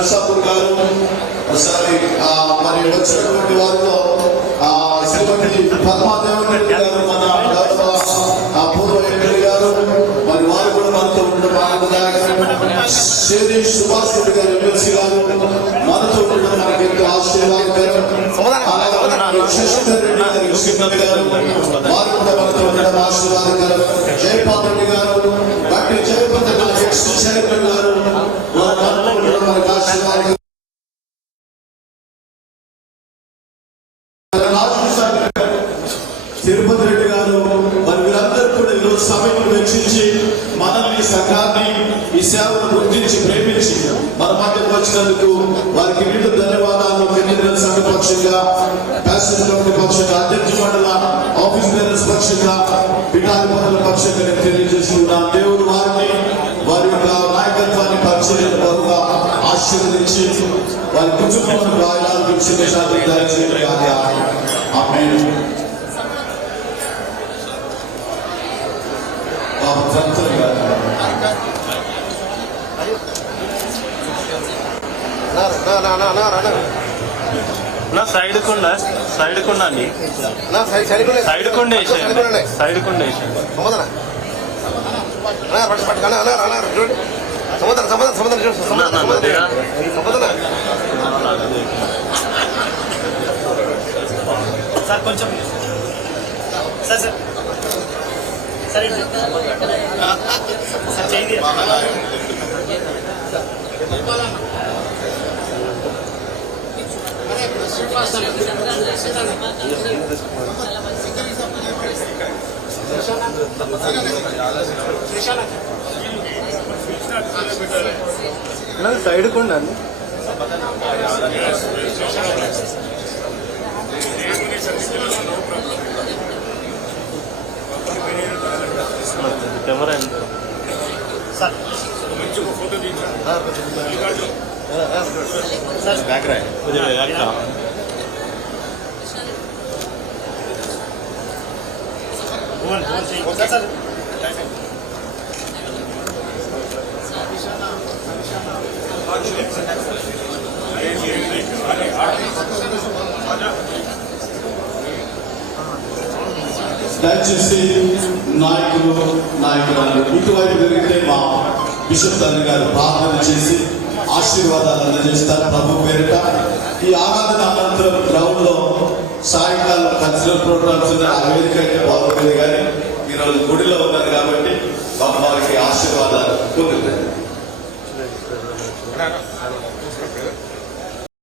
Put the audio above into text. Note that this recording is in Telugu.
నరసాపూర్ గారు ఒకసారి మరి వచ్చినటువంటి వారిలో శ్రీమతి పద్మాదేవన్ గారు, మన పూర్వ ఎంపీ గారు, మరి వారు కూడా మనతో ఉండడం ఆనందదాయకం. శ్రీ సుభాష్ రెడ్డి గారు ఎమ్మెల్సీ గారు మనతో ఉండడం మనకి ఎంతో ఆశీర్వాదకరం. శశిధర్ రెడ్డి గారు శ్రీమతి గారు వారు కూడా మనతో ఉండడం ఆశీర్వాదకరం. జయపాల్ రెడ్డి గారు, బట్టి జయపతి చైర్మన్ గారు వారు మనతో ఉండడం మనకు ఆశీర్వాదకరం. తిరుపతి రెడ్డి గారు, మరి వీరందరూ కూడా ఈరోజు సమయం వెచ్చించి మనల్ని సంఘాన్ని ఈ సేవను గుర్తించి ప్రేమించి మన మధ్యకు వచ్చినందుకు వారికి నిండు ధన్యవాదాలు. కేంద్ర సంఘ పక్షంగా, ప్యాసింజర్ కమిటీ పక్షంగా, అధ్యక్ష మండల ఆఫీస్ బేరర్స్ పక్షంగా, పీఠాధిపతుల పక్షంగా నేను తెలియజేస్తున్నాను. దేవుడు వారిని వారి యొక్క నాయకత్వాన్ని పరిచయం బహుగా ఆశీర్వదించి వారి కుటుంబాలను రాయాలు సైడ్ కొండ అండి, సైడ్ కొండ సార్ కొంచెం సార్ సార్ సరే సార్ చేయండి. సైడ్ కొండ అండి. Camera sir sir back right sir దయచేసి నాయకురాలు ఇటువైపు జరిగితే మా బిషప్ తండ్రి గారు ప్రార్థన చేసి ఆశీర్వాదాలు అందజేస్తారు ప్రభు పేరిట. ఈ ఆరాధన అనంతరం గ్రౌండ్ లో సాయంకాలం కల్చరల్ ప్రోగ్రామ్స్ ఆ వేదిక అయితే బాగుంటుంది, కానీ ఈరోజు గుడిలో ఉన్నారు కాబట్టి వారికి ఆశీర్వాదాలు పొందుతారు.